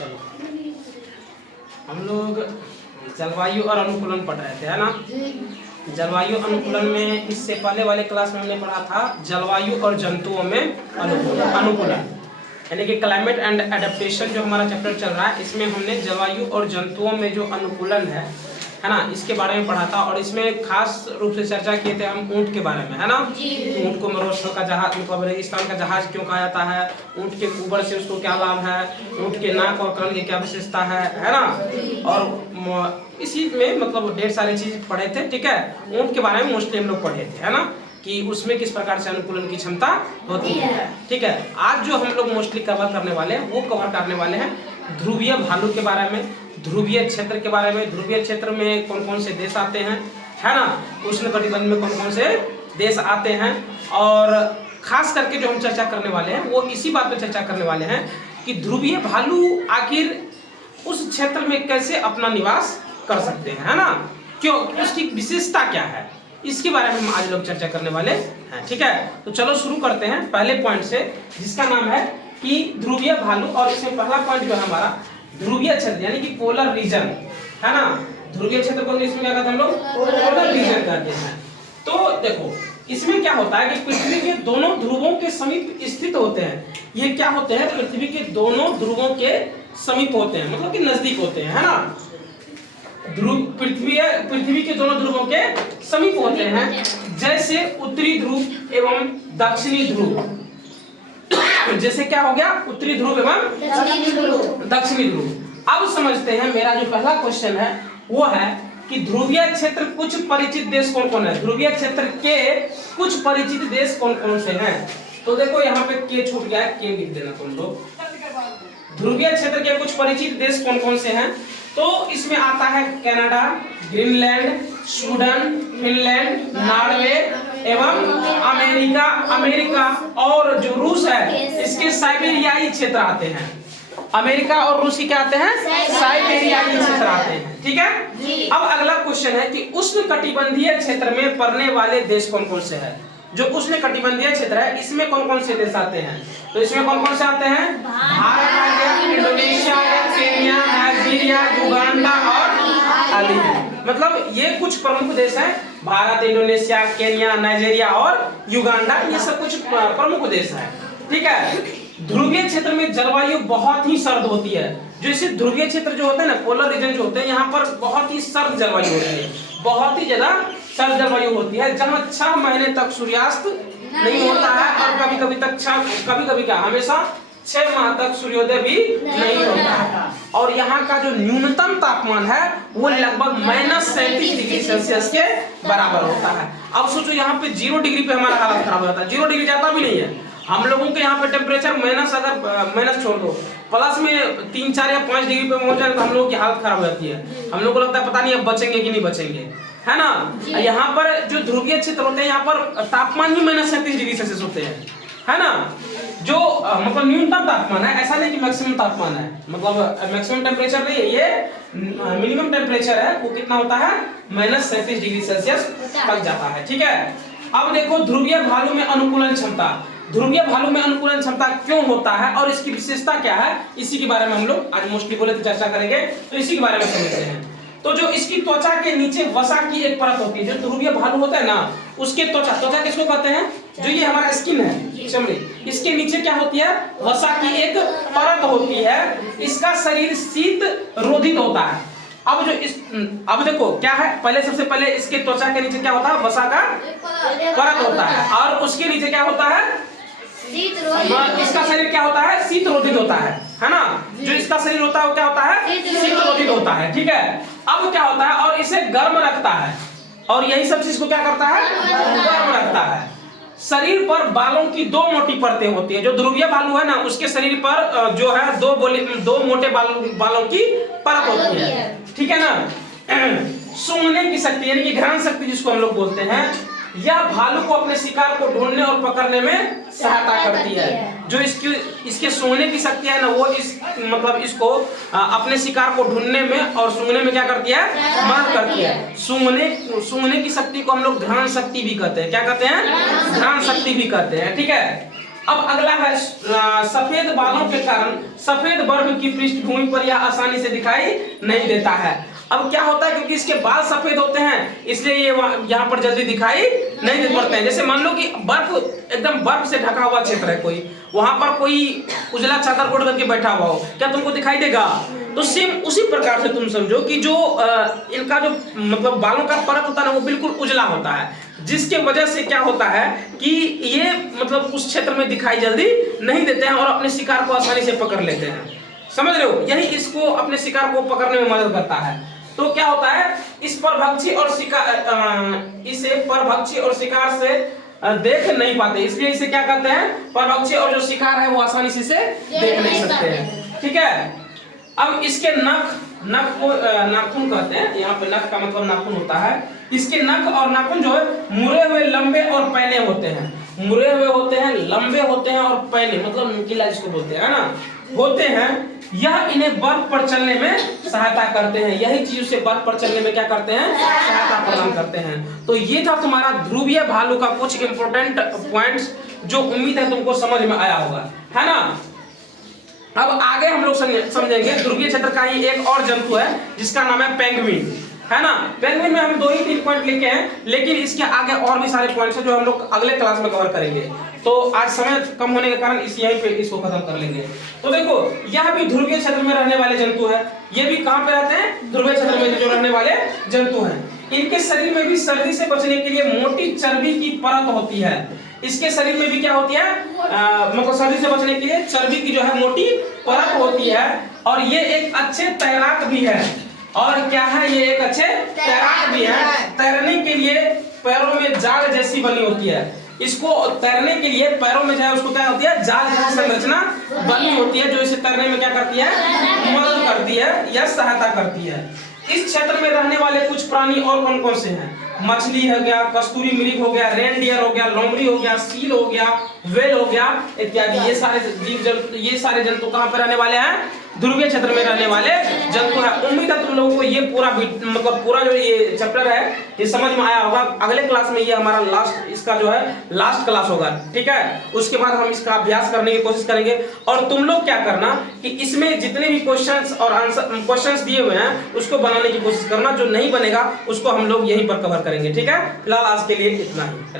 चलो हम लोग जलवायु और अनुकूलन पढ़ रहे थे, है ना। जलवायु अनुकूलन में इससे पहले वाले क्लास में हमने पढ़ा था जलवायु और जंतुओं में अनुकूलन, यानी कि क्लाइमेट एंड एडेप्टेशन जो हमारा चैप्टर चल रहा है, इसमें हमने जलवायु और जंतुओं में जो अनुकूलन है ना, इसके बारे में पढ़ा था। और इसमें खास रूप से चर्चा किए थे हम ऊंट के बारे में, है ना। ऊंट को मरुस्थल का जहाज, मतलब रेगिस्तान का जहाज क्यों कहा जाता है, ऊंट के ऊपर से उसको क्या लाभ है, ऊंट के नाक और कान की क्या विशेषता है ना। और इसी में मतलब ढेर सारी चीज पढ़े थे, ठीक है। ऊंट के बारे में मोस्टली हम लोग पढ़े थे, है ना, कि उसमें किस प्रकार से अनुकूलन की क्षमता होती है, ठीक है। आज जो हम लोग मोस्टली कवर करने वाले हैं वो कवर करने वाले हैं ध्रुवीय भालू के बारे में, ध्रुवीय क्षेत्र के बारे में। ध्रुवीय क्षेत्र में कौन कौन से देश आते हैं, है ना, उष्णकटिबंध में कौन कौन से देश आते हैं। और खास करके जो हम चर्चा करने वाले हैं वो इसी बात पे चर्चा करने वाले हैं कि ध्रुवीय भालू आखिर उस क्षेत्र में कैसे अपना निवास कर सकते हैं, है ना, क्यों, उसकी विशेषता क्या है, इसके बारे में हम आज लोग चर्चा करने वाले हैं, ठीक है। तो चलो शुरू करते हैं पहले पॉइंट से, जिसका नाम है कि ध्रुवीय भालू। और इसमें पहला पॉइंट जो है हमारा ध्रुवीय क्षेत्र, यानी कि पोलर रीजन, है ना। ध्रुवीय क्षेत्र को इंग्लिश में क्या कहते हैं हम लोग, पोलर रीजन कहते हैं। तो देखो इसमें क्या होता है कि पृथ्वी के दोनों ध्रुवों के समीप स्थित होते हैं। ये क्या होते हैं, पृथ्वी के दोनों ध्रुवों के समीप होते हैं, मतलब कि नजदीक होते हैं, है ना। पृथ्वी के दोनों ध्रुवों के समीप होते हैं, जैसे उत्तरी ध्रुव एवं दक्षिणी ध्रुव। जैसे क्या हो गया, उत्तरी ध्रुव एवं दक्षिणी ध्रुव। अब समझते हैं, मेरा जो पहला क्वेश्चन है वो है कि ध्रुवीय क्षेत्र कुछ परिचित देश कौन कौन है, ध्रुवीय क्षेत्र के कुछ परिचित देश कौन कौन से हैं। तो देखो यहाँ पे के छूट गया है, के लिख देना तुम लोग। ध्रुवीय क्षेत्र के कुछ परिचित देश कौन कौन से हैं, तो इसमें आता है Canada, Greenland, Sweden, Finland, Norway एवं अमेरिका और जो रूस है इसके साइबेरियाई क्षेत्र आते हैं। अमेरिका और रूस क्या आते हैं, साइबेरियाई क्षेत्र आते हैं, ठीक है। अब अगला क्वेश्चन है कि उष्णकटिबंधीय क्षेत्र में पड़ने वाले देश कौन कौन से हैं। जो उष्णकटिबंधीय क्षेत्र है इसमें कौन कौन से देश आते हैं, तो इसमें कौन कौन से आते हैं, भारत आ गया, इंडोनेशिया, केन्या, नाइजीरिया, युगांडा और अली। मतलब ये कुछ प्रमुख देश हैं, भारत, इंडोनेशिया, केन्या, नाइजीरिया और युगांडा, ये सब कुछ प्रमुख देश हैं, ठीक है। ध्रुवीय क्षेत्र में जलवायु बहुत ही सर्द होती है। जैसे ध्रुवीय क्षेत्र जो होता है ना, पोलर रीजन जो होते हैं, यहाँ पर बहुत ही सर्द जलवायु होती है, बहुत ही ज्यादा सर्द जलवायु होती है, जहाँ 6 महीने तक सूर्यास्त नहीं होता है और कभी कभी क्या हमेशा 6 माह तक सूर्योदय भी नहीं होता है। और यहाँ का जो न्यूनतम तापमान है वो लगभग -37 डिग्री सेल्सियस के बराबर होता है। अब सोचो यहाँ पे 0 डिग्री पे हमारा हालत खराब हो जाता है, 0 डिग्री जाता भी नहीं है। हम लोगों के यहाँ पे टेम्परेचर माइनस छोड़ दो, प्लस में 3, 4 या 5 डिग्री पे पहुंच जाए तो हम लोगों की हालत खराब हो जाती है। हम लोगों को लगता है पता नहीं अब बचेंगे कि नहीं बचेंगे, है ना। यहाँ पर जो ध्रुवीय क्षेत्र होते हैं यहाँ पर तापमान ही -37 डिग्री सेल्सियस होते हैं, है ना। जो मतलब न्यूनतम तापमान है, ऐसा नहीं कि मैक्सिमम तापमान है, मतलब मैक्सिमम टेम्परेचर नहीं है, ये मिनिमम टेम्परेचर है, वो कितना होता है, -37 डिग्री सेल्सियस तक जाता है, ठीक है। अब देखो ध्रुवीय भालू में अनुकूलन क्षमता, ध्रुवीय भालू में अनुकूलन क्षमता क्यों होता है और इसकी विशेषता क्या है, इसी के बारे में हम लोग आज मोस्टली बोले तो चर्चा करेंगे, तो इसी के बारे में समझते हैं। तो जो इसकी त्वचा के नीचे वसा की एक परत होती है, जो ध्रुवीय भालू होता है ना, उसके त्वचा किसको कहते हैं, जो ये हमारा स्किन है, चमड़ी, इसके नीचे क्या होती है, वसा की एक परत होती है। इसका शरीर शीत रोधित होता है। अब देखो क्या है, पहले सबसे पहले इसके त्वचा के नीचे क्या होता है, वसा का परत होता है, और उसके नीचे क्या होता है, इसका शरीर क्या होता है, शीत रोधित होता है ना। जो इसका शरीर होता है वो क्या होता है, शीत रोधित होता है, ठीक है। अब क्या होता है, और इसे गर्म रखता है, और यही सब चीज को क्या करता है, गर्म रखता है। शरीर पर बालों की 2 मोटी परतें होती है। जो ध्रुवीय भालू है ना, उसके शरीर पर जो है 2 मोटे बालों की परत होती है, ठीक है ना। सूंघने की शक्ति, यानी कि घ्राण शक्ति जिसको हम लोग बोलते हैं, यह भालू को अपने शिकार को ढूंढने और पकड़ने में सहायता करती है। जो इसके सूंघने की शक्ति है ना, वो इसको अपने शिकार को ढूंढने में और सूंघने में क्या करती है, मदद करती है। सूंघने की शक्ति को हम लोग घ्राण शक्ति भी कहते हैं, क्या कहते हैं, घ्राण शक्ति भी कहते हैं, ठीक है। अब अगला है सफेद बालों के कारण सफेद वर्ग की पृष्ठभूमि पर यह आसानी से दिखाई नहीं देता है। अब क्या होता है, क्योंकि इसके बाल सफेद होते हैं इसलिए ये यहाँ पर जल्दी दिखाई नहीं दे पड़ते हैं। जैसे मान लो कि बर्फ, एकदम बर्फ से ढका हुआ क्षेत्र है कोई, वहां पर कोई उजला चादर ओढ़ करके बैठा हुआ हो, क्या तुमको दिखाई देगा? तो सेम उसी प्रकार से तुम समझो कि जो इनका जो मतलब बालों का परत होता है ना, वो बिल्कुल उजला होता है, जिसके वजह से क्या होता है कि ये मतलब उस क्षेत्र में दिखाई जल्दी नहीं देते हैं और अपने शिकार को आसानी से पकड़ लेते हैं। समझ रहे हो? यही इसको अपने शिकार को पकड़ने में मदद करता है। तो क्या होता है, इस परभक्षी और शिकार, इसे परभक्षी और शिकार से देख नहीं पाते, इसलिए इसे क्या कहते हैं, परभक्षी, और जो शिकार है वो आसानी से देख नहीं सकते हैं। ठीक है। अब इसके नख को नाखून कहते हैं, यहाँ पे नख का मतलब नाखून होता है। इसके नख और नाखून जो है मुड़े हुए, लंबे और पैने होते हैं। मुड़े हुए होते हैं, लंबे होते हैं और पैने मतलब नुकीला जिसको बोलते हैं ना, होते हैं। यह इन्हें बर्फ पर चलने में सहायता करते हैं। यही चीज से बर्फ पर चलने में क्या करते हैं, सहायता प्रदान करते हैं। तो ये था तुम्हारा ध्रुवीय भालू का कुछ इंपोर्टेंट पॉइंट्स, जो उम्मीद है तुमको समझ में आया होगा, है ना। अब आगे हम लोग समझेंगे ध्रुवीय क्षेत्र का ही एक और जंतु है जिसका नाम है पेंगुइन, है ना। पेंगुइन में हम 2 ही 3 पॉइंट लिखे हैं, लेकिन इसके आगे और भी सारे पॉइंट्स हैं जो हम लोग अगले क्लास में कवर करेंगे। तो आज समय कम होने के कारण यहीं पे इसको खत्म कर लेंगे। तो देखो, यह भी ध्रुवीय क्षेत्र में रहने वाले जंतु है। ये भी कहाँ पे रहते हैं, ध्रुवीय क्षेत्र में जो रहने वाले जंतु हैं। इनके शरीर में भी सर्दी से बचने के लिए मोटी चर्बी की परत होती है। इसके शरीर में भी क्या होती है, मतलब सर्दी से बचने के लिए चर्बी की जो है मोटी परत होती है। और ये एक अच्छे तैराक भी है। और क्या है, ये एक अच्छे तैराक भी है। तैरने के लिए पैरों में जाल जैसी बनी होती है। इसको तैरने के लिए पैरों में जो है उसको क्या होती है, जाल जैसी संरचना बनी होती है, जो इसे तैरने में क्या करती है, मदद करती है या सहायता करती है। इस क्षेत्र में रहने वाले कुछ प्राणी और कौन कौन से हैं, मछली हो गया, कस्तूरी मृग हो गया, रेनडियर हो गया, लोमड़ी हो गया, सील हो गया, व्हेल हो गया इत्यादि। ये सारे जीव जंतु, ये सारे जंतु कहाँ पे रहने वाले हैं, ध्रुवीय क्षेत्र में रहने वाले जंतु है। उम्मीद है तुम लोगों को ये पूरा मतलब पूरा जो ये चैप्टर है ये समझ में आया होगा। अगले क्लास में ये हमारा लास्ट, इसका जो है लास्ट क्लास होगा, ठीक है। उसके बाद हम इसका अभ्यास करने की कोशिश करेंगे। और तुम लोग क्या करना कि इसमें जितने भी क्वेश्चंस और आंसर क्वेश्चंस दिए हुए हैं उसको बनाने की कोशिश करना, जो नहीं बनेगा उसको हम लोग यहीं पर कवर करेंगे, ठीक है। फिलहाल आज के लिए इतना ही।